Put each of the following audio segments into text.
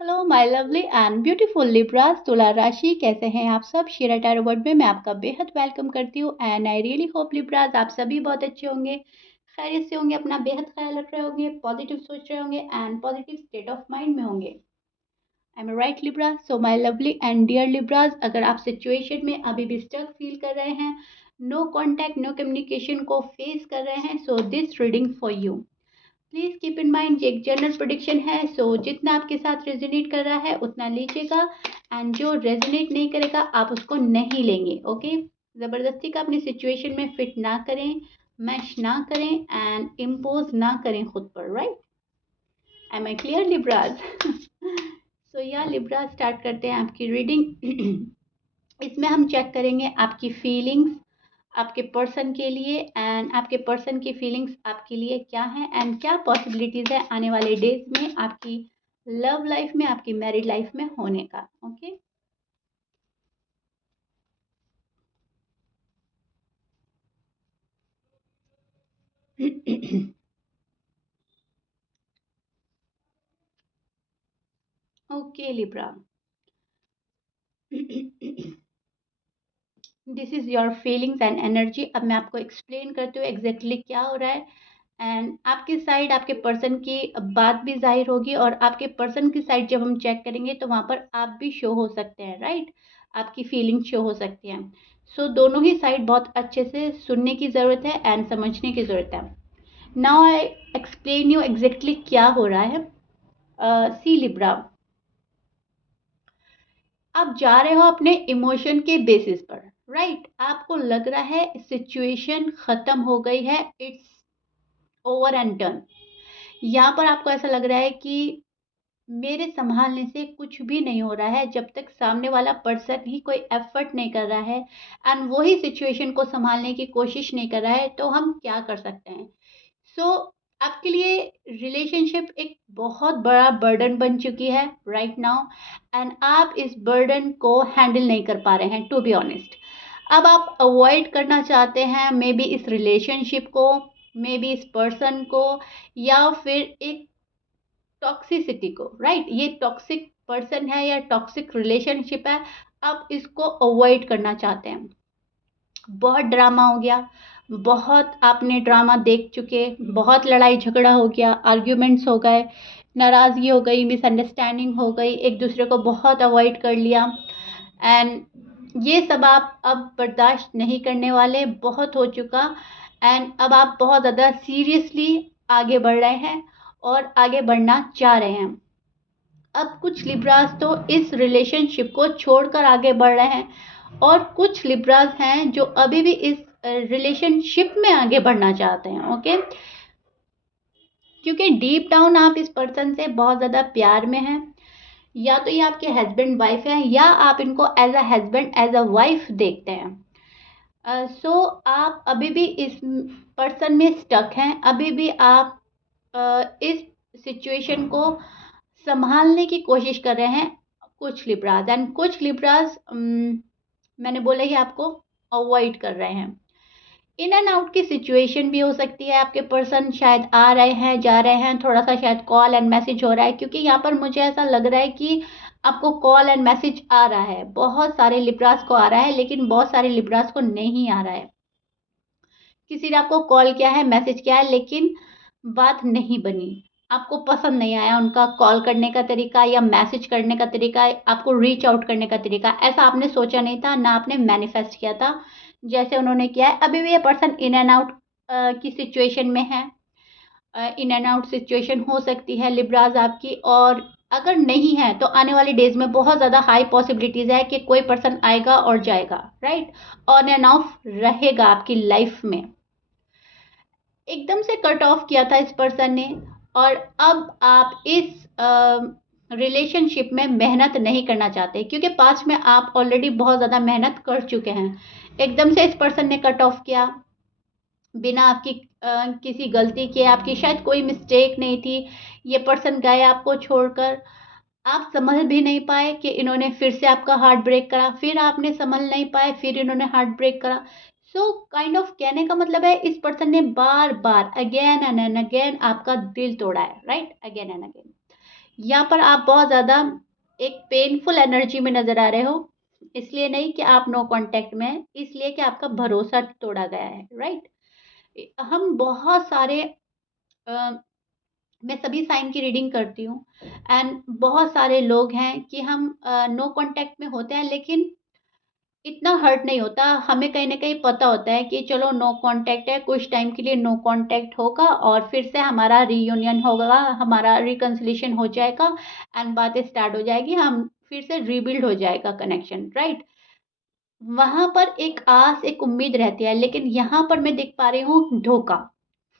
Hello my lovely and beautiful Libras तुला राशि, कैसे हैं आप सब। शेरा टैरो वर्ड में मैं आपका बेहद वेलकम करती हूँ and I really hope Libras आप सभी बहुत अच्छे होंगे, खैरियत से होंगे, अपना बेहद ख्याल रख रहे होंगे, पॉजिटिव सोच रहे होंगे and positive state of mind में होंगे। I am right Libra. So my lovely and dear Libras, अगर आप सिचुएशन में अभी भी स्टक फील कर रहे हैं, नो कॉन्टैक्ट नो कम्युनिकेशन को फेस कर रहे हैं, so this reading for you. Please keep in mind ये एक जनरल प्रोडिक्शन है, सो जितना आपके साथ रेजोनेट कर रहा है उतना लीजिएगा एंड जो रेजोनेट नहीं करेगा आप उसको नहीं लेंगे। ओके, जबरदस्ती का अपनी सिचुएशन में फिट ना करें, मैच ना करें एंड इम्पोज ना करें खुद पर। Right, am I clear Libras? So yeah Libra, start करते हैं आपकी रीडिंग। इसमें हम चेक करेंगे आपकी फीलिंग्स आपके पर्सन के लिए एंड आपके पर्सन की फीलिंग्स आपके लिए क्या है एंड क्या पॉसिबिलिटीज है आने वाले डेज में आपकी लव लाइफ में, आपकी मैरिड लाइफ में होने का। Okay, okay Libra, this is your feelings and energy. अब मैं आपको एक्सप्लेन करती हूँ एग्जैक्टली क्या हो रहा है एंड आपकी साइड आपके पर्सन की बात भी जाहिर होगी और आपके पर्सन की साइड जब हम चेक करेंगे तो वहाँ पर आप भी शो हो सकते हैं। राइट, आपकी फीलिंग शो हो सकती हैं। सो दोनों ही साइड बहुत अच्छे से सुनने की ज़रूरत है एंड समझने की ज़रूरत है। Now I explain you exactly क्या हो रहा है। सी लिब्रा, आप जा रहे हो अपने इमोशन के बेसिस पर। राइट, आपको लग रहा है सिचुएशन खत्म हो गई है, इट्स ओवर एंड डन। यहाँ पर आपको ऐसा लग रहा है कि मेरे संभालने से कुछ भी नहीं हो रहा है जब तक सामने वाला पर्सन ही कोई एफर्ट नहीं कर रहा है एंड वही सिचुएशन को संभालने की कोशिश नहीं कर रहा है, तो हम क्या कर सकते हैं। सो आपके लिए रिलेशनशिप एक बहुत बड़ा बर्डन बन चुकी है राइट नाउ एंड आप इस बर्डन को हैंडल नहीं कर पा रहे हैं टू बी ऑनेस्ट। अब आप अवॉइड करना चाहते हैं मे बी इस रिलेशनशिप को, मे बी इस पर्सन को, या फिर एक टॉक्सिसिटी को। राइट, ये टॉक्सिक पर्सन है या टॉक्सिक रिलेशनशिप है, आप इसको अवॉइड करना चाहते हैं। बहुत ड्रामा हो गया, बहुत आपने ड्रामा देख चुके, बहुत लड़ाई झगड़ा हो गया, आर्ग्यूमेंट्स हो गए, नाराज़गी हो गई, मिसअंडरस्टैंडिंग हो गई, एक दूसरे को बहुत अवॉइड कर लिया एंड ये सब आप अब बर्दाश्त नहीं करने वाले, बहुत हो चुका एंड अब आप बहुत ज़्यादा सीरियसली आगे बढ़ रहे हैं और आगे बढ़ना चाह रहे हैं। अब कुछ लिब्रास तो इस रिलेशनशिप को छोड़कर आगे बढ़ रहे हैं और कुछ लिब्रास हैं जो अभी भी इस रिलेशनशिप में आगे बढ़ना चाहते हैं। ओके, क्योंकि डीप डाउन आप इस पर्सन से बहुत ज़्यादा प्यार में हैं, या तो ये आपके हस्बैंड वाइफ हैं या आप इनको as a husband as a wife देखते हैं। सो आप अभी भी इस पर्सन में स्टक हैं, अभी भी आप इस सिचुएशन को संभालने की कोशिश कर रहे हैं कुछ लिब्रास एंड कुछ लिब्रास मैंने बोला ही आपको अवॉइड कर रहे हैं। इन एंड आउट की सिचुएशन भी हो सकती है, आपके पर्सन शायद आ रहे हैं जा रहे हैं, थोड़ा सा शायद कॉल एंड मैसेज हो रहा है, क्योंकि यहाँ पर मुझे ऐसा लग रहा है कि आपको कॉल एंड मैसेज आ रहा है, बहुत सारे लिब्रास को आ रहा है लेकिन बहुत सारे लिब्रास को नहीं आ रहा है। किसी ने आपको कॉल किया है, मैसेज किया है, लेकिन बात नहीं बनी, आपको पसंद नहीं आया उनका कॉल करने का तरीका या मैसेज करने का तरीका, आपको रीच आउट करने का तरीका, ऐसा आपने सोचा नहीं था ना आपने मैनिफेस्ट किया था जैसे उन्होंने किया है। अभी भी ये पर्सन इन एंड आउट की सिचुएशन में है, इन एंड आउट सिचुएशन हो सकती है लिब्राज आपकी, और अगर नहीं है तो आने वाले डेज में बहुत ज़्यादा हाई पॉसिबिलिटीज़ है कि कोई पर्सन आएगा और जाएगा। राइट, ऑन एंड ऑफ रहेगा आपकी लाइफ में। एकदम से कट ऑफ किया था इस पर्सन ने और अब आप इस रिलेशनशिप में मेहनत नहीं करना चाहते, क्योंकि पास्ट में आप ऑलरेडी बहुत ज़्यादा मेहनत कर चुके हैं। एकदम से इस पर्सन ने कट ऑफ किया बिना आपकी किसी गलती के, आपकी शायद कोई मिस्टेक नहीं थी, ये पर्सन गए आपको छोड़कर, आप संभल भी नहीं पाए कि इन्होंने फिर से आपका हार्ट ब्रेक करा, फिर आपने संभल नहीं पाए, फिर इन्होंने हार्ट ब्रेक करा। सो काइंड ऑफ कहने का मतलब है इस पर्सन ने बार बार अगेन एंड अगेन आपका दिल तोड़ा है। Right, again and again. यहाँ पर आप बहुत ज़्यादा एक पेनफुल एनर्जी में नज़र आ रहे हो। इसलिए नहीं कि आप नो कांटेक्ट में हैं, इसलिए कि आपका भरोसा तोड़ा गया है, राइट? हम बहुत सारे अ, मैं सभी साइन की रीडिंग करती हूँ एंड बहुत सारे लोग हैं कि हम नो कांटेक्ट में होते हैं, लेकिन इतना हर्ट नहीं होता। हमें कहीं न कहीं पता होता है कि चलो नो कांटेक्ट है, कुछ टाइम के लिए नो कांटेक्ट होगा और फिर से हमारा रीयूनियन होगा, हमारा रिकन्सिलिएशन हो जाएगा एंड बातें स्टार्ट हो जाएगी, हम फिर से रीबिल्ड हो जाएगा कनेक्शन, राइट? वहाँ पर एक आस, एक उम्मीद रहती है, लेकिन यहाँ पर मैं देख पा रही हूँ धोखा,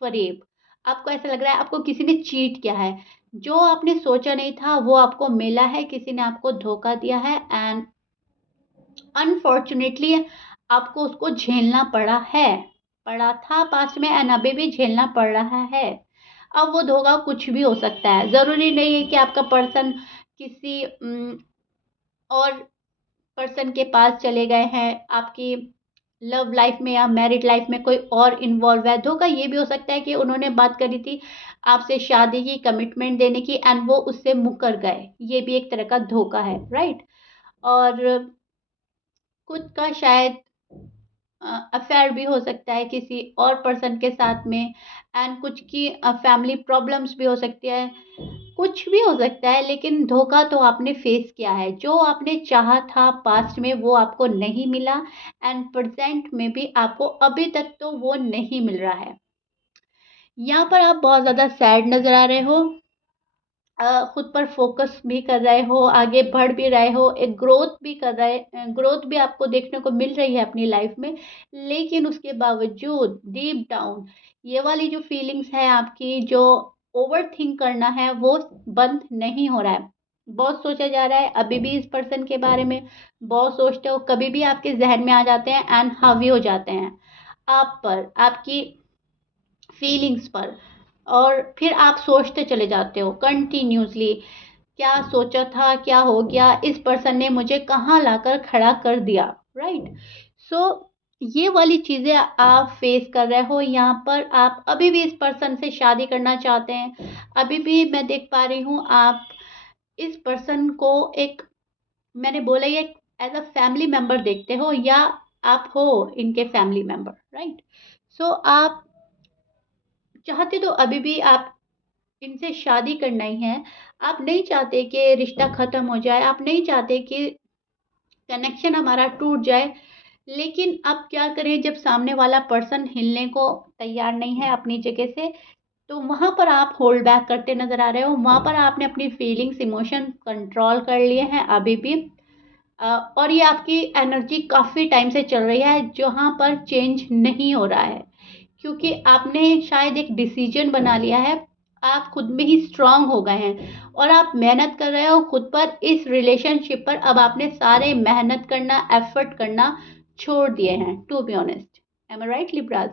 फ़रेब। आपको ऐसा लग रहा है आपको किसी ने चीट किया है। जो आपने सोचा नहीं था वो आपको मिला है, किसी ने आपको धोखा दिया है एंड अनफॉर्च्युनेटली आपको उसको झेलना पड़ा था पास्ट में एंड अभी भी झेलना पड़ रहा है। अब वो धोखा कुछ भी हो सकता है। ज़रूरी नहीं है कि आपका पर्सन किसी और पर्सन के पास चले गए हैं, आपकी लव लाइफ में या मैरिड लाइफ में कोई और इन्वॉल्व है। धोखा ये भी हो सकता है कि उन्होंने बात करी थी आपसे शादी की, कमिटमेंट देने की एंड वो उससे मुकर गए। ये भी एक तरह का धोखा है, राइट? और खुद का शायद अफेयर भी हो सकता है किसी और पर्सन के साथ में एंड कुछ की फैमिली प्रॉब्लम्स भी हो सकती है। कुछ भी हो सकता है, लेकिन धोखा तो आपने फेस किया है। जो आपने चाहा था पास्ट में वो आपको नहीं मिला एंड प्रेजेंट में भी आपको अभी तक तो वो नहीं मिल रहा है। यहाँ पर आप बहुत ज़्यादा सैड नज़र आ रहे हो। खुद पर फोकस भी कर रहे हो, आगे बढ़ भी रहे हो, एक ग्रोथ भी कर रहे ग्रोथ भी आपको देखने को मिल रही है अपनी लाइफ में। लेकिन उसके बावजूद डीप डाउन ये वाली जो फीलिंग्स है आपकी, जो ओवरथिंक करना है वो बंद नहीं हो रहा है। बहुत सोचा जा रहा है अभी भी इस पर्सन के बारे में, बहुत सोचते हो, कभी भी आपके ज़हन में आ जाते हैं एंड हावी हो जाते हैं आप पर, आपकी फीलिंग्स पर। और फिर आप सोचते चले जाते हो कंटिन्यूअसली, क्या सोचा था, क्या हो गया, इस पर्सन ने मुझे कहाँ लाकर खड़ा कर दिया, राइट? सो ये वाली चीज़ें आप फेस कर रहे हो। यहाँ पर आप अभी भी इस पर्सन से शादी करना चाहते हैं। अभी भी मैं देख पा रही हूँ आप इस पर्सन को एक, मैंने बोला ये एज अ फैमिली मेंबर देखते हो या आप हो इनके फैमिली मेंबर, राइट? सो आप चाहते तो अभी भी आप इनसे शादी करना ही है। आप नहीं चाहते कि रिश्ता ख़त्म हो जाए, आप नहीं चाहते कि कनेक्शन हमारा टूट जाए। लेकिन अब क्या करें जब सामने वाला पर्सन हिलने को तैयार नहीं है अपनी जगह से, तो वहाँ पर आप होल्ड बैक करते नज़र आ रहे हो। वहाँ पर आपने अपनी फीलिंग्स, इमोशन कंट्रोल कर लिए हैं अभी भी। और ये आपकी एनर्जी काफ़ी टाइम से चल रही है, जहाँ पर चेंज नहीं हो रहा है। क्योंकि आपने शायद एक डिसीजन बना लिया है, आप खुद में ही स्ट्रांग हो गए हैं और आप मेहनत कर रहे हो खुद पर, इस रिलेशनशिप पर। अब आपने सारे मेहनत करना, एफर्ट करना छोड़ दिए हैं, to be honest. Am I right Libras?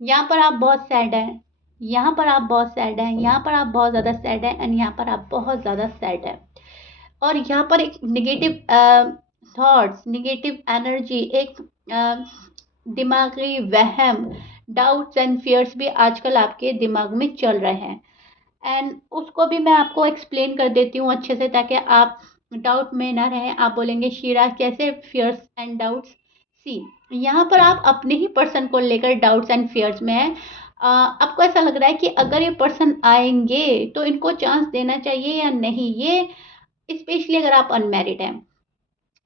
यहाँ पर आप बहुत सैड हैं, यहाँ पर आप बहुत सैड हैं, यहाँ पर आप बहुत ज़्यादा सैड हैं एंड यहाँ पर आप बहुत ज़्यादा सैड हैं। और यहाँ पर एक नेगेटिव थॉट्स, नेगेटिव एनर्जी, एक दिमागी वहम, डाउट्स एंड फियर्स भी आजकल आपके दिमाग में चल रहे हैं एंड उसको भी मैं आपको एक्सप्लेन कर देती हूँ अच्छे से, ताकि आप डाउट में ना रहें। आप बोलेंगे शीरा कैसे फियर्स एंड डाउट्स? सी, यहाँ पर आप अपने ही पर्सन को लेकर डाउट्स एंड फियर्स में हैं। आपको ऐसा लग रहा है कि अगर ये पर्सन आएंगे तो इनको चांस देना चाहिए या नहीं, ये स्पेशली अगर आप अनमैरिड हैं।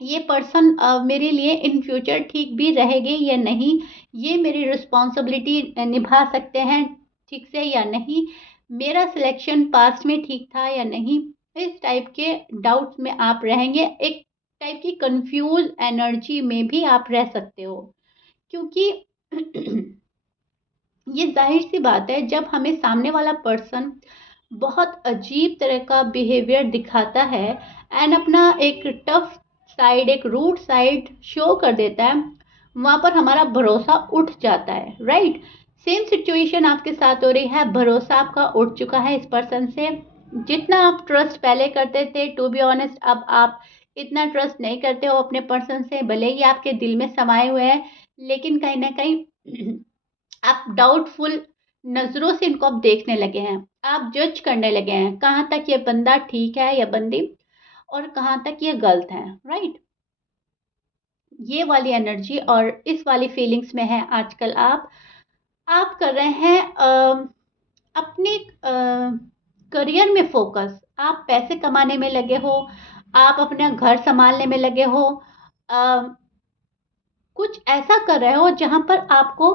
ये पर्सन मेरे लिए इन फ्यूचर ठीक भी रहेंगे या नहीं, ये मेरी रिस्पॉन्सिबिलिटी निभा सकते हैं ठीक से या नहीं, मेरा सिलेक्शन पास्ट में ठीक था या नहीं, इस टाइप के डाउट्स में आप रहेंगे। एक टाइप की कंफ्यूज एनर्जी में भी आप रह सकते हो, क्योंकि ये जाहिर सी बात है जब हमें सामने वाला पर्सन बहुत अजीब तरह का बिहेवियर दिखाता है एंड अपना एक टफ साइड, एक रूड साइड शो कर देता है, वहाँ पर हमारा भरोसा उठ जाता है, राइट? सेम सिचुएशन आपके साथ हो रही है, भरोसा आपका उठ चुका है इस पर्सन से। जितना आप ट्रस्ट पहले करते थे, टू बी ऑनेस्ट अब आप इतना ट्रस्ट नहीं करते हो अपने पर्सन से। भले ही आपके दिल में समाये हुए हैं, लेकिन कहीं ना कहीं आप डाउटफुल नज़रों से इनको आप देखने लगे हैं, आप जज करने लगे हैं कहाँ तक ये बंदा ठीक है या बंदी और कहाँ तक ये गलत है, राइट। ये वाली एनर्जी और इस वाली फीलिंग्स में है आजकल आप कर रहे हैं अपने करियर में फोकस, आप पैसे कमाने में लगे हो, आप अपना घर संभालने में लगे हो, अ, कुछ ऐसा कर रहे हो जहाँ पर आपको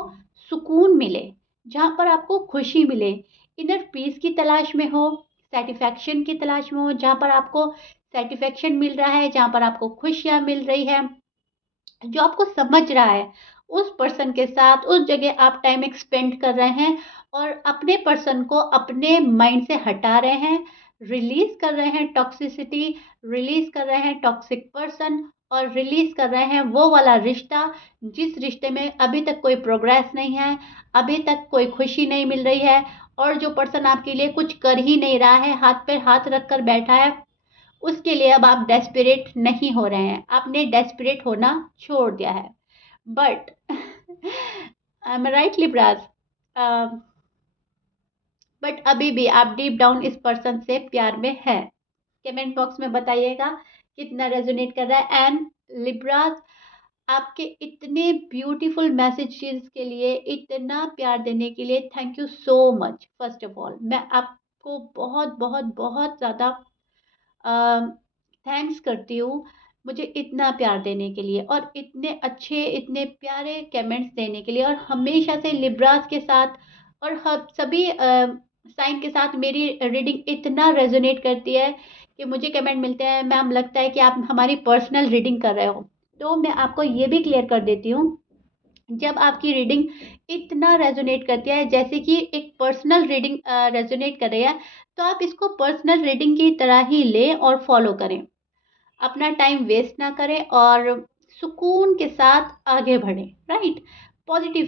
सुकून मिले, जहाँ पर आपको खुशी मिले, इनर पीस की तलाश में हो, सेटिस्फैक्शन की तलाश में हो, जहाँ पर आपको सेटिस्फैक्शन मिल रहा है, जहाँ पर आपको खुशियाँ मिल रही है, जो आपको समझ रहा है, उस पर्सन के साथ उस जगह आप टाइम एक्सपेंड कर रहे हैं और अपने पर्सन को अपने माइंड से हटा रहे हैं, रिलीज कर रहे हैं टॉक्सिसिटी, रिलीज कर रहे हैं टॉक्सिक पर्सन और रिलीज कर रहे हैं वो वाला रिश्ता जिस रिश्ते में अभी तक कोई प्रोग्रेस नहीं है, अभी तक कोई खुशी नहीं मिल रही है और जो पर्सन आपके लिए कुछ कर ही नहीं रहा है, हाथ पे हाथ रख कर बैठा है, उसके लिए अब आप डेस्परेट नहीं हो रहे हैं, आपने डेस्परेट होना छोड़ दिया है। But I am right Libras, but अभी भी आप डीप डाउन इस पर्सन से प्यार में है। कमेंट बॉक्स में बताइएगा कितना रेजोनेट कर रहा है। एंड लिब्रास, आपके इतने ब्यूटीफुल मैसेजेस के लिए, इतना प्यार देने के लिए thank you so much. First of all मैं आपको बहुत बहुत बहुत ज़्यादा थैंक्स करती हूँ मुझे इतना प्यार देने के लिए और इतने अच्छे इतने प्यारे कमेंट्स देने के लिए, और हमेशा से लिब्रास के साथ और हर सभी साइन के साथ मेरी रीडिंग इतना रेजोनेट करती है कि मुझे कमेंट मिलते हैं मैम लगता है कि आप हमारी पर्सनल रीडिंग कर रहे हो। तो मैं आपको ये भी क्लियर कर देती हूँ, जब आपकी रीडिंग इतना रेजोनेट करती है जैसे कि एक पर्सनल रीडिंग रेजोनेट कर रही है, तो आप इसको पर्सनल रीडिंग की तरह ही लें और फॉलो करें, अपना टाइम वेस्ट ना करें और सुकून के साथ आगे बढ़ें, राइट। पॉजिटिव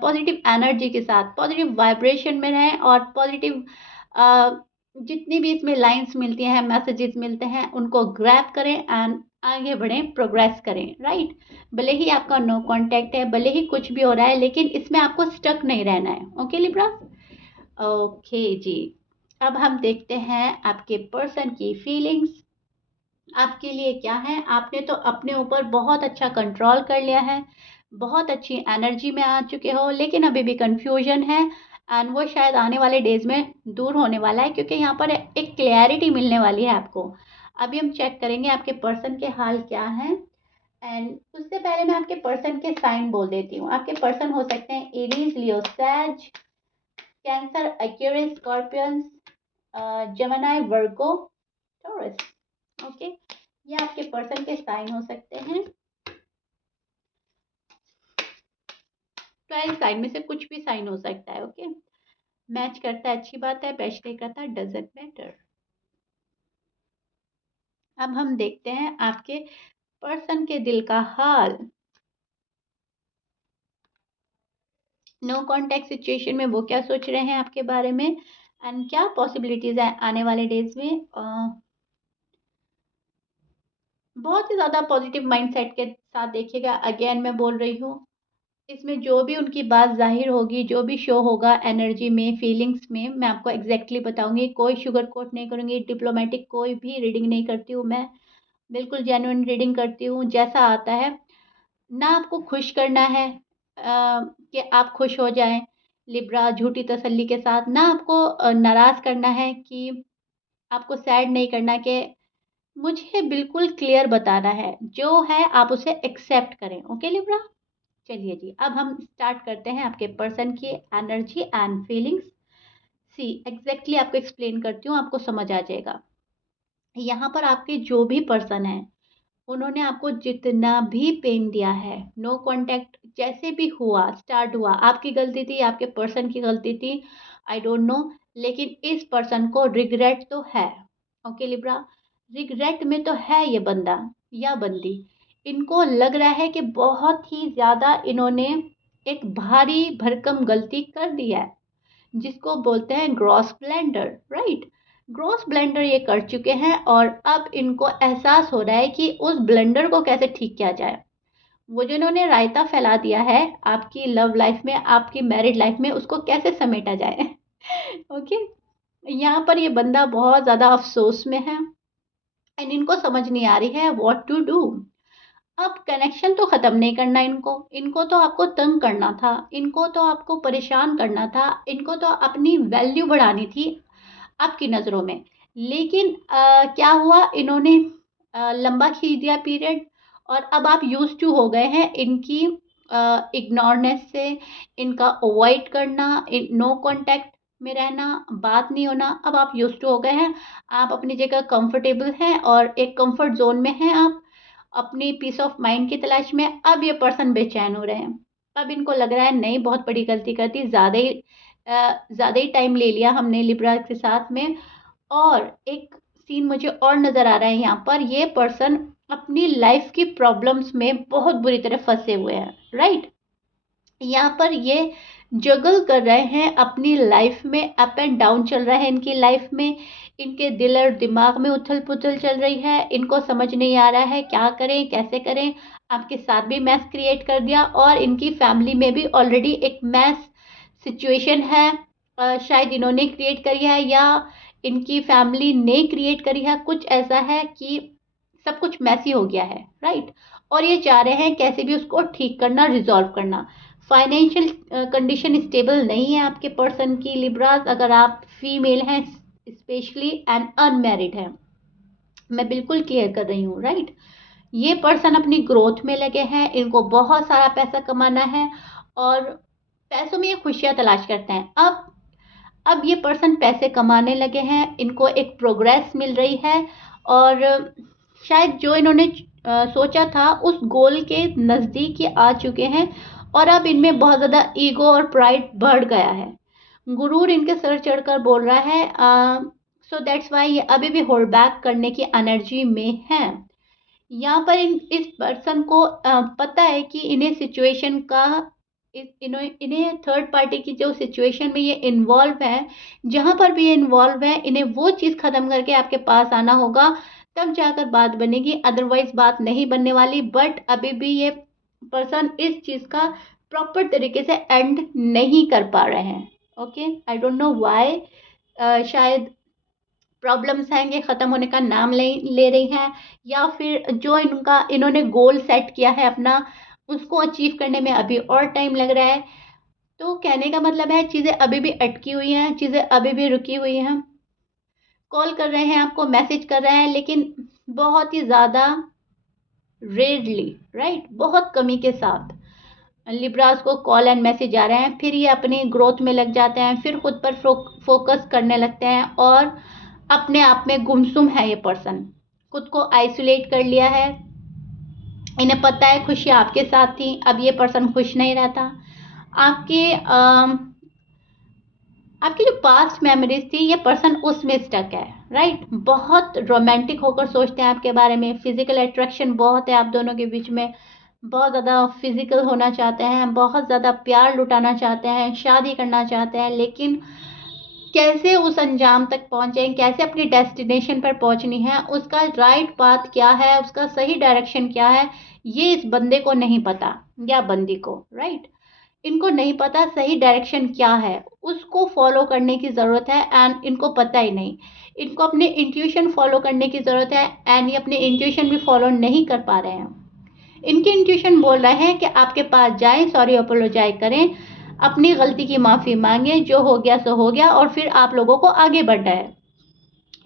पॉजिटिव एनर्जी के साथ पॉजिटिव वाइब्रेशन में रहें और पॉजिटिव जितनी भी इसमें लाइंस मिलती हैं, मैसेजेस मिलते हैं, उनको ग्रैब करें एंड आगे बढ़ें, प्रोग्रेस करें, राइट। भले ही आपका नो कांटेक्ट है, भले ही कुछ भी हो रहा है, लेकिन इसमें आपको स्टक नहीं रहना है। ओके लिब्रा, ओके जी। अब हम देखते हैं आपके पर्सन की फीलिंग्स आपके लिए क्या है। आपने तो अपने ऊपर बहुत अच्छा कंट्रोल कर लिया है, बहुत अच्छी एनर्जी में आ चुके हो, लेकिन अभी भी कंफ्यूजन है एंड वो शायद आने वाले डेज में दूर होने वाला है क्योंकि यहाँ पर एक क्लैरिटी मिलने वाली है आपको। अभी हम चेक करेंगे आपके पर्सन के हाल क्या हैं एंड उससे पहले मैं आपके पर्सन के साइन बोल देती हूँ। आपके पर्सन हो सकते हैं एरीज, लियो, सैज, कैंसर, एक्वेरियस, स्कॉर्पियंस, जेमिनी, वर्गो, टॉरस। ओके, ये आपके पर्सन के साइन हो सकते हैं। 12 साइन में से कुछ भी साइन हो सकता है। ओके, मैच करता है अच्छी बात है, मैच नहीं करता डजंट मैटर। अब हम देखते हैं आपके पर्सन के दिल का हाल। नो कॉन्टेक्ट सिचुएशन में वो क्या सोच रहे हैं आपके बारे में एंड क्या पॉसिबिलिटीज है आने वाले डेज में। बहुत ही ज़्यादा पॉजिटिव माइंडसेट के साथ देखिएगा। अगेन मैं बोल रही हूँ, इसमें जो भी उनकी बात ज़ाहिर होगी, जो भी शो होगा एनर्जी में, फीलिंग्स में, मैं आपको एग्जैक्टली बताऊंगी। कोई शुगर कोट नहीं करूँगी, डिप्लोमेटिक कोई भी रीडिंग नहीं करती हूँ मैं, बिल्कुल जेन्युइन रीडिंग करती हूँ जैसा आता है। ना आपको खुश करना है कि आप खुश हो जाएं लिब्रा झूठी तसल्ली के साथ, ना आपको नाराज़ करना है कि आपको सैड नहीं करना, कि मुझे बिल्कुल क्लियर बताना है, जो है आप उसे एक्सेप्ट करें। ओके लिब्रा, चलिए जी, अब हम स्टार्ट करते हैं आपके पर्सन की energy and feelings. See exactly आपको एक्सप्लेन करती हूँ, आपको समझ आ जाएगा। यहाँ पर आपके जो भी पर्सन है, उन्होंने आपको जितना भी पेन दिया है, नो कांटेक्ट जैसे भी हुआ, स्टार्ट हुआ, आपकी गलती थी, आपके पर्सन की गलती थी, आई डोंट नो, लेकिन इस पर्सन को रिग्रेट तो है। ओके लिब्रा, रिग्रेट में तो है ये बंदा या बंदी। इनको लग रहा है कि बहुत ही ज़्यादा इन्होंने एक भारी भरकम गलती कर दी है, जिसको बोलते हैं gross blender, right. Gross blender ये कर चुके हैं और अब इनको एहसास हो रहा है कि उस ब्लेंडर को कैसे ठीक किया जाए। वो जो इन्होंने रायता फैला दिया है आपकी लव लाइफ में, आपकी मैरिड लाइफ में, उसको कैसे समेटा जाए। ओके, यहाँ पर ये बंदा बहुत ज़्यादा अफ़सोस में है एंड इनको समझ नहीं आ रही है व्हाट टू डू। अब कनेक्शन तो ख़त्म नहीं करना इनको, इनको तो आपको तंग करना था, इनको तो आपको परेशान करना था, इनको तो अपनी वैल्यू बढ़ानी थी आपकी नज़रों में। लेकिन क्या हुआ, इन्होंने लंबा खींच दिया पीरियड और अब आप यूज़ टू हो गए हैं इनकी इग्नोरनेस से, इनका अवॉइड करना, नो कांटेक्ट में रहना, बात नहीं होना। अब आप यूज़ टू हो गए हैं, आप अपनी जगह कंफर्टेबल हैं और एक कंफर्ट जोन में हैं आप, अपनी पीस ऑफ माइंड की तलाश में। अब ये पर्सन बेचैन हो रहे हैं, अब इनको लग रहा है नहीं, बहुत बड़ी गलती कर दी, ज़्यादा ही टाइम ले लिया हमने लिब्रा के साथ में। और एक सीन मुझे और नज़र आ रहा है यहाँ पर, ये पर्सन अपनी लाइफ की प्रॉब्लम्स में बहुत बुरी तरह फंसे हुए हैं, राइट। यहाँ पर ये जगल कर रहे हैं अपनी लाइफ में, अप एंड डाउन चल रहा है इनकी लाइफ में, इनके दिल और दिमाग में उथल पुथल चल रही है, इनको समझ नहीं आ रहा है क्या करें कैसे करें। आपके साथ भी मैस क्रिएट कर दिया और इनकी फैमिली में भी ऑलरेडी एक मैस सिचुएशन है, शायद इन्होंने क्रिएट करी है या इनकी फैमिली ने क्रिएट करी है, कुछ ऐसा है कि सब कुछ मैसी हो गया है, राइट। और ये चाह रहे हैं कैसे भी उसको ठीक करना, रिजॉल्व करना। फाइनेंशियल कंडीशन स्टेबल नहीं है आपके पर्सन की लिब्रास, अगर आप फीमेल हैं स्पेशली एंड अनमैरिड हैं, मैं बिल्कुल क्लियर कर रही हूँ, राइट। ये पर्सन अपनी ग्रोथ में लगे हैं, इनको बहुत सारा पैसा कमाना है और पैसों में ये खुशियाँ तलाश करते हैं। अब ये पर्सन पैसे कमाने लगे हैं, इनको एक प्रोग्रेस मिल रही है और शायद जो इन्होंने सोचा था उस गोल के नज़दीक ये आ चुके हैं और अब इनमें बहुत ज़्यादा ईगो और प्राइड बढ़ गया है, गुरूर इनके सर चढ़कर बोल रहा है। सो दैट्स वाई ये अभी भी होल्ड बैक करने की एनर्जी में है। यहाँ पर इस पर्सन को पता है कि इन्हें सिचुएशन का, इन्हें थर्ड पार्टी की जो सिचुएशन में ये इन्वॉल्व है, जहाँ पर भी ये इन्वॉल्व है, इन्हें वो चीज़ ख़त्म करके आपके पास आना होगा, तब जाकर बात बनेगी, अदरवाइज बात नहीं बनने वाली। बट अभी भी ये पर्सन इस चीज़ का प्रॉपर तरीके से एंड नहीं कर पा रहे हैं। Okay, I don't know why, शायद प्रॉब्लम्स हैं ये ख़त्म होने का नाम ले रही हैं, या फिर जो इन्होंने गोल सेट किया है अपना, उसको अचीव करने में अभी और टाइम लग रहा है। तो कहने का मतलब है चीज़ें अभी भी अटकी हुई हैं, चीज़ें अभी भी रुकी हुई हैं। कॉल कर रहे हैं आपको, मैसेज कर रहे हैं, लेकिन बहुत ही ज़्यादा रेयरली, राइट, बहुत कमी के साथ लिब्रास को कॉल एंड मैसेज आ रहे हैं। फिर ये अपनी ग्रोथ में लग जाते हैं, फिर खुद पर फोकस करने लगते हैं और अपने आप में गुमसुम है ये पर्सन, खुद को आइसोलेट कर लिया है। इन्हें पता है खुशी आपके साथ थी, अब ये पर्सन खुश नहीं रहता। आपके आपकी जो पास्ट मेमोरीज थी, ये पर्सन उसमें स्टक है, राइट। बहुत रोमांटिक होकर सोचते हैं आपके बारे में, फिजिकल अट्रैक्शन बहुत है आप दोनों के बीच में, बहुत ज़्यादा फिजिकल होना चाहते हैं, बहुत ज़्यादा प्यार लुटाना चाहते हैं, शादी करना चाहते हैं, लेकिन कैसे उस अंजाम तक पहुँचे, कैसे अपनी डेस्टिनेशन पर पहुँचनी है, उसका राइट पाथ क्या है, उसका सही डायरेक्शन क्या है, ये इस बंदे को नहीं पता या बंदी को, राइट। इनको नहीं पता सही डायरेक्शन क्या है, उसको फॉलो करने की ज़रूरत है एंड इनको पता ही नहीं। इनको अपने इंट्यूशन फॉलो करने की ज़रूरत है एंड ये अपने इंट्यूशन भी फॉलो नहीं कर पा रहे हैं। इनके इंट्यूशन बोल रहे हैं कि आपके पास जाएं, सॉरी अपोलोजाइज करें, अपनी गलती की माफ़ी मांगें, जो हो गया सो हो गया, और फिर आप लोगों को आगे बढ़ना है।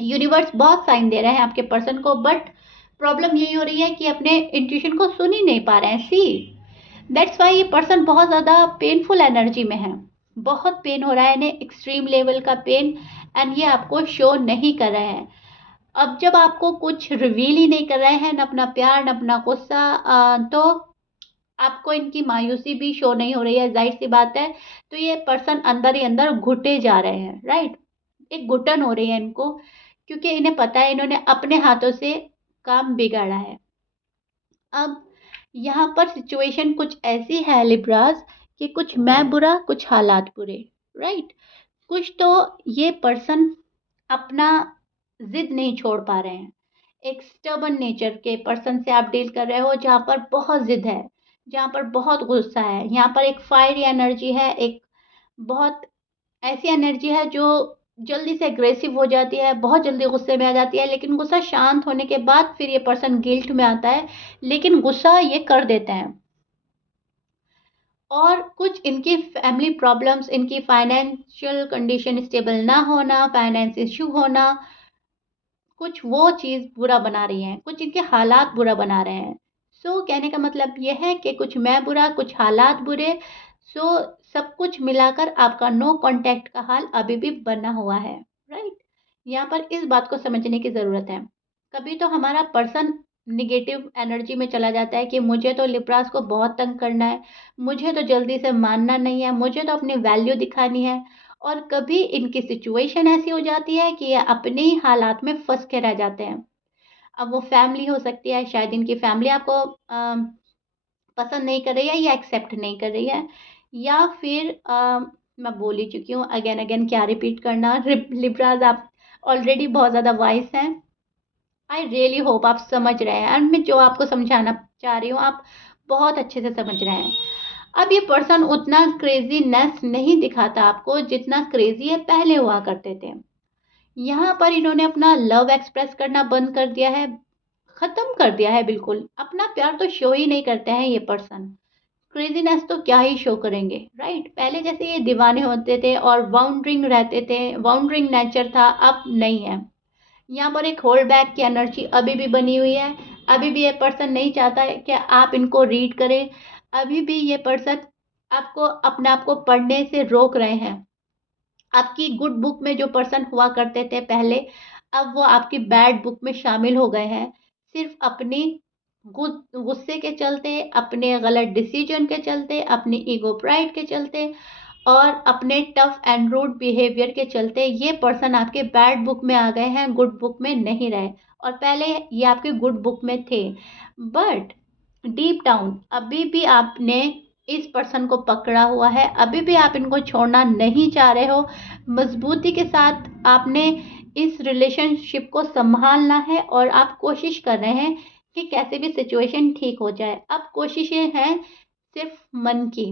यूनिवर्स बहुत साइन दे रहे हैं आपके पर्सन को, बट प्रॉब्लम यही हो रही है कि अपने इंट्यूशन को सुन ही नहीं पा रहे हैं। सी दैट्स वाई ये पर्सन बहुत ज़्यादा पेनफुल एनर्जी में है, बहुत पेन हो रहा है इन्हें, एक्सट्रीम लेवल का पेन, एंड ये आपको शो नहीं कर रहे हैं। अब जब आपको कुछ रिवील ही नहीं कर रहे हैं, न अपना प्यार न अपना गुस्सा, तो आपको इनकी मायूसी भी शो नहीं हो रही है, जाहिर सी बात है। तो ये पर्सन अंदर ही अंदर घुटे जा रहे हैं, राइट। एक घुटन हो रही है इनको, क्योंकि इन्हें पता है इन्होंने अपने हाथों से काम बिगाड़ा है। अब यहाँ पर सिचुएशन कुछ ऐसी है लिब्रास, कि कुछ मैं बुरा कुछ हालात बुरे, राइट। कुछ तो ये पर्सन अपना जिद नहीं छोड़ पा रहे हैं। एक स्टबन नेचर के पर्सन से आप डील कर रहे हो, जहाँ पर बहुत जिद है, जहाँ पर बहुत गुस्सा है, यहाँ पर एक फायरी एनर्जी है, एक बहुत ऐसी एनर्जी है जो जल्दी से एग्रेसिव हो जाती है, बहुत जल्दी गुस्से में आ जाती है, लेकिन गुस्सा शांत होने के बाद फिर ये पर्सन गिल्ट में आता है, लेकिन गुस्सा ये कर देते हैं। और कुछ इनकी फैमिली प्रॉब्लम्स, इनकी फाइनेंशियल कंडीशन स्टेबल ना होना, फाइनेंस इश्यू होना, कुछ वो चीज़ बुरा बना रही हैं, कुछ इनके हालात बुरा बना रहे हैं। सो कहने का मतलब ये है कि कुछ मैं बुरा, कुछ हालात बुरे, सो सब कुछ मिलाकर आपका नो कॉन्टैक्ट का हाल अभी भी बना हुआ है, राइट? यहाँ पर इस बात को समझने की ज़रूरत है। कभी तो हमारा पर्सन नेगेटिव एनर्जी में चला जाता है कि मुझे तो लिब्रास को बहुत तंग करना है, मुझे तो जल्दी से मानना नहीं है, मुझे तो अपनी वैल्यू दिखानी है। और कभी इनकी सिचुएशन ऐसी हो जाती है कि ये अपने ही हालात में फँस के रह जाते हैं। अब वो फैमिली हो सकती है, शायद इनकी फैमिली आपको पसंद नहीं कर रही है या एक्सेप्ट नहीं कर रही है, या फिर मैं बोल ही चुकी हूँ, अगेन अगेन क्या रिपीट करना। लिब्राज आप ऑलरेडी बहुत ज़्यादा वाइस हैं। आई रियली होप आप समझ रहे हैं, एंड मैं जो आपको समझाना चाह रही हूँ आप बहुत अच्छे से समझ रहे हैं। अब ये पर्सन उतना क्रेजीनेस नहीं दिखाता आपको जितना क्रेजी ये पहले हुआ करते थे। यहाँ पर इन्होंने अपना लव एक्सप्रेस करना बंद कर दिया है, खत्म कर दिया है बिल्कुल। अपना प्यार तो शो ही नहीं करते हैं ये पर्सन। क्रेजीनेस तो क्या ही शो करेंगे, राइट? पहले जैसे ये दीवाने होते थे और वाउंडरिंग रहते थे, वाउंडरिंग नेचर था, अब नहीं है। यहाँ पर एक होल्ड बैक की एनर्जी अभी भी बनी हुई है। अभी भी ये पर्सन नहीं चाहता है कि आप इनको रीड करें। अभी भी ये पर्सन आपको अपने आप को पढ़ने से रोक रहे हैं। आपकी गुड बुक में जो पर्सन हुआ करते थे पहले, अब वो आपकी बैड बुक में शामिल हो गए हैं। सिर्फ अपनी गुस्से के चलते, अपने गलत डिसीजन के चलते, अपनी ईगो प्राइड के चलते और अपने टफ एंड रूड बिहेवियर के चलते ये पर्सन आपके बैड बुक में आ गए हैं, गुड बुक में नहीं रहे। और पहले ये आपके गुड बुक में थे, बट डीप डाउन अभी भी आपने इस पर्सन को पकड़ा हुआ है, अभी भी आप इनको छोड़ना नहीं चाह रहे हो। मजबूती के साथ आपने इस रिलेशनशिप को संभालना है और आप कोशिश कर रहे हैं कि कैसे भी सिचुएशन ठीक हो जाए। अब कोशिशें हैं सिर्फ मन की,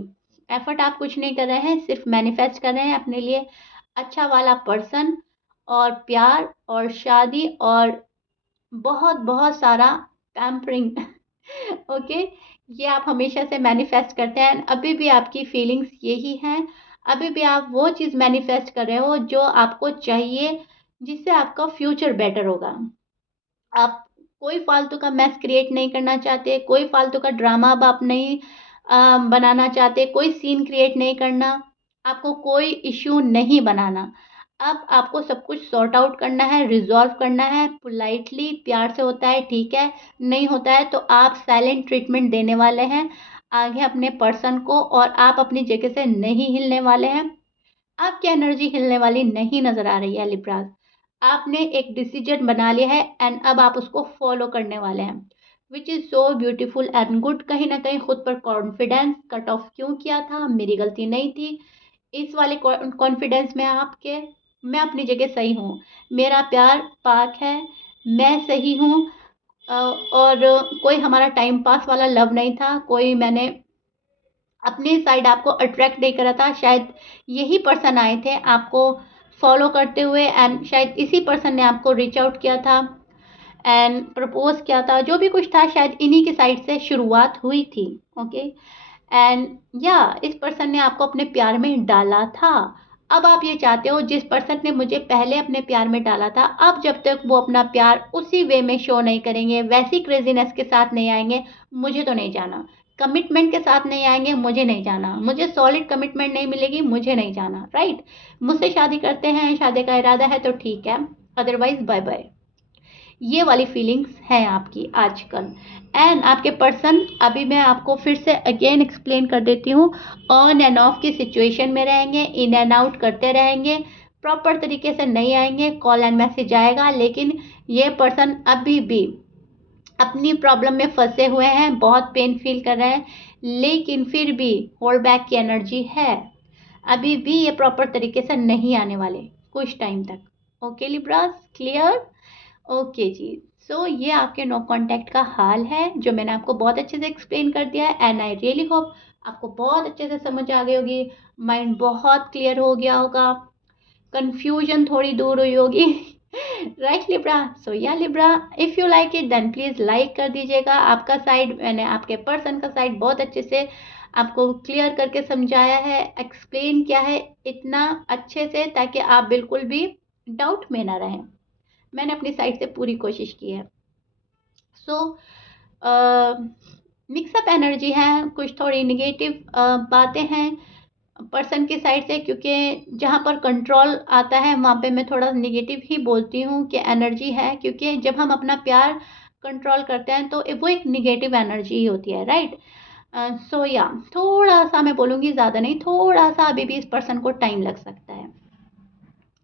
एफर्ट आप कुछ नहीं कर रहे हैं, सिर्फ मैनिफेस्ट कर रहे हैं अपने लिए अच्छा वाला पर्सन और प्यार और शादी और बहुत बहुत सारा पैम्परिंग। ओके, ये आप हमेशा से मैनिफेस्ट करते हैं। अभी भी आपकी फीलिंग्स यही हैं, अभी भी आप वो चीज़ मैनिफेस्ट कर रहे हो जो आपको चाहिए, जिससे आपका फ्यूचर बेटर होगा। आप कोई फालतू का मैस क्रिएट नहीं करना चाहते, कोई फालतू का ड्रामा अब आप नहीं बनाना चाहते, कोई सीन क्रिएट नहीं करना, आपको कोई इश्यू नहीं बनाना। अब आपको सब कुछ सॉर्ट आउट करना है, रिज़ॉल्व करना है, पोलाइटली, प्यार से होता है ठीक है, नहीं होता है तो आप साइलेंट ट्रीटमेंट देने वाले हैं आगे अपने पर्सन को, और आप अपनी जगह से नहीं हिलने वाले हैं। आपकी एनर्जी हिलने वाली नहीं नज़र आ रही है लिब्रास। आपने एक डिसीजन बना लिया है एंड अब आप उसको फॉलो करने वाले हैं, which is so beautiful and good. कहीं ना कहीं खुद पर कॉन्फिडेंस कट ऑफ क्यों किया था, मेरी गलती नहीं थी। इस वाले कॉन्फिडेंस में आपके, मैं अपनी जगह सही हूँ, मेरा प्यार पाक है, मैं सही हूँ। और कोई हमारा टाइम पास वाला लव नहीं था, कोई मैंने अपनी साइड आपको अट्रैक्ट नहीं करा था। शायद यही पर्सन आए थे आपको फॉलो करते हुए, एंड शायद इसी पर्सन ने आपको रीच आउट किया था एंड प्रपोज किया था। जो भी कुछ था शायद इन्हीं की साइड से शुरुआत हुई थी। ओके, एंड या इस पर्सन ने आपको अपने प्यार में डाला था। अब आप ये चाहते हो जिस पर्सन ने मुझे पहले अपने प्यार में डाला था, अब जब तक वो अपना प्यार उसी वे में शो नहीं करेंगे, वैसी क्रेजीनेस के साथ नहीं आएंगे, मुझे तो नहीं जाना। कमिटमेंट के साथ नहीं आएंगे, मुझे नहीं जाना। मुझे सॉलिड कमिटमेंट नहीं मिलेगी, मुझे नहीं जाना, राइट? मुझसे शादी करते हैं, शादी का इरादा है तो ठीक है, अदरवाइज बाय बाय। ये वाली फीलिंग्स हैं आपकी आजकल। एंड आपके पर्सन, अभी मैं आपको फिर से अगेन एक्सप्लेन कर देती हूँ, ऑन एंड ऑफ की सिचुएशन में रहेंगे, इन एंड आउट करते रहेंगे, प्रॉपर तरीके से नहीं आएंगे, कॉल एंड मैसेज आएगा, लेकिन ये पर्सन अभी भी अपनी प्रॉब्लम में फंसे हुए हैं, बहुत पेन फील कर रहे हैं, लेकिन फिर भी होल्ड बैक की एनर्जी है। अभी भी ये प्रॉपर तरीके से नहीं आने वाले कुछ टाइम तक। Okay Libras, clear? ओके जी। सो ये आपके नो कांटेक्ट का हाल है जो मैंने आपको बहुत अच्छे से एक्सप्लेन कर दिया है, एंड आई रियली होप आपको बहुत अच्छे से समझ आ गई होगी, माइंड बहुत क्लियर हो गया होगा, कंफ्यूजन थोड़ी दूर हुई होगी। Right Libra? So yeah Libra, if you like it then please like कर दीजिएगा। आपका साइड मैंने आपके पर्सन का साइड बहुत अच्छे से आपको क्लियर करके समझाया है, एक्सप्लेन किया है इतना अच्छे से ताकि आप बिल्कुल भी डाउट में ना रहें। मैंने अपनी साइड से पूरी कोशिश की है। सो मिक्सअप एनर्जी है, कुछ थोड़ी निगेटिव बातें हैं पर्सन की साइड से, क्योंकि जहाँ पर कंट्रोल आता है वहाँ पे मैं थोड़ा निगेटिव ही बोलती हूँ कि एनर्जी है, क्योंकि जब हम अपना प्यार कंट्रोल करते हैं तो वो एक निगेटिव एनर्जी ही होती है, राइट? सो या थोड़ा सा मैं बोलूँगी, ज़्यादा नहीं, थोड़ा सा अभी भी इस पर्सन को टाइम लग सकता है।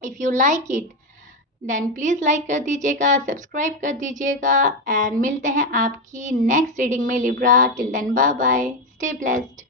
If you like it then please like कर दीजिएगा, सब्सक्राइब कर दीजिएगा, एंड मिलते हैं आपकी नेक्स्ट रीडिंग में Libra. Till then bye bye, stay blessed.